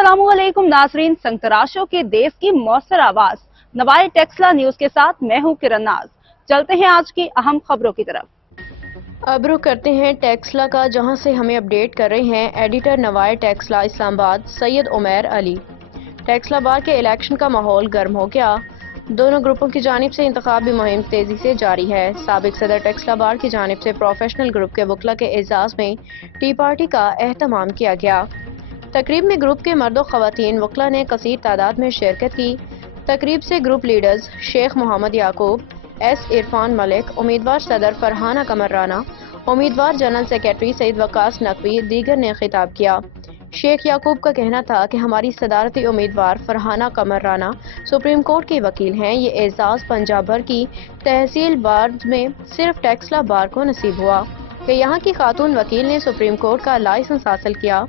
अस्सलामुअलैकुम नाजरीन, संतराशों के देश की मौसर आवाज नवाए टेक्सला न्यूज के साथ मैं हूं किरण नाज। चलते हैं आज की अहम खबरों की तरफ। अब रुख करते हैं टेक्सला का, जहां से हमें अपडेट कर रहे हैं एडिटर नवाए टेक्सला इस्लामाबाद सैयद उमैर अली। टेक्सला बार के इलेक्शन का माहौल गर्म हो गया। दोनों ग्रुपों की जानिब से इंतखाबी मुहिम तेजी से जारी है। साबिक सदर टेक्सला बार की जानिब से प्रोफेशनल ग्रुप के वकला के एजाज में टी पार्टी का एहतमाम किया गया। तकरीब में ग्रुप के मर्द व खवातीन वकला ने कसीर तादाद में शिरकत की। तकरीब से ग्रुप लीडर्स शेख मोहम्मद याकूब, एस इरफान मलिक, उम्मीदवार सदर फरहाना कमर राना, उम्मीदवार जनरल सेक्रेटरी सईद वकास नकवी दीगर ने खिताब किया। शेख याकूब का कहना था कि हमारी सदारती उम्मीदवार फरहाना कमर राना सुप्रीम कोर्ट के वकील हैं। ये एजाज पंजाब भर की तहसील बार में सिर्फ टेक्सला बार को नसीब हुआ कि यहाँ की खातून वकील ने सुप्रीम कोर्ट का लाइसेंस हासिल किया।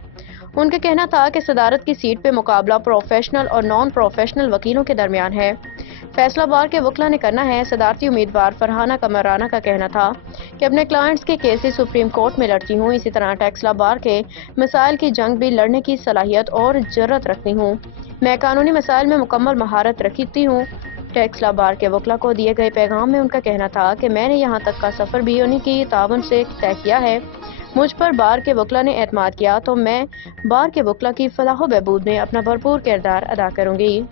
उनका कहना था कि सदारत की सीट पे मुकाबला प्रोफेशनल और नॉन प्रोफेशनल वकीलों के दरमियान है। फैसला बार के वकला ने करना है। सदारती उम्मीदवार फरहाना कमर राना का कहना था कि अपने क्लाइंट्स के केसेस सुप्रीम कोर्ट में लड़ती हूँ। इसी तरह टेक्सला बार के मसाइल की जंग भी लड़ने की सलाहियत और जरूरत रखती हूँ। मैं कानूनी मसाइल में मुकम्मल महारत रखती हूँ। टेक्सला बार के वकला को दिए गए पैगाम में उनका कहना था कि मैंने यहाँ तक का सफ़र भी उन्हीं की तावन से तय किया है। मुझ पर बार के वकला ने एतमाद किया तो मैं बार के वकला की फलाह व बहबूद में अपना भरपूर किरदार अदा करूँगी।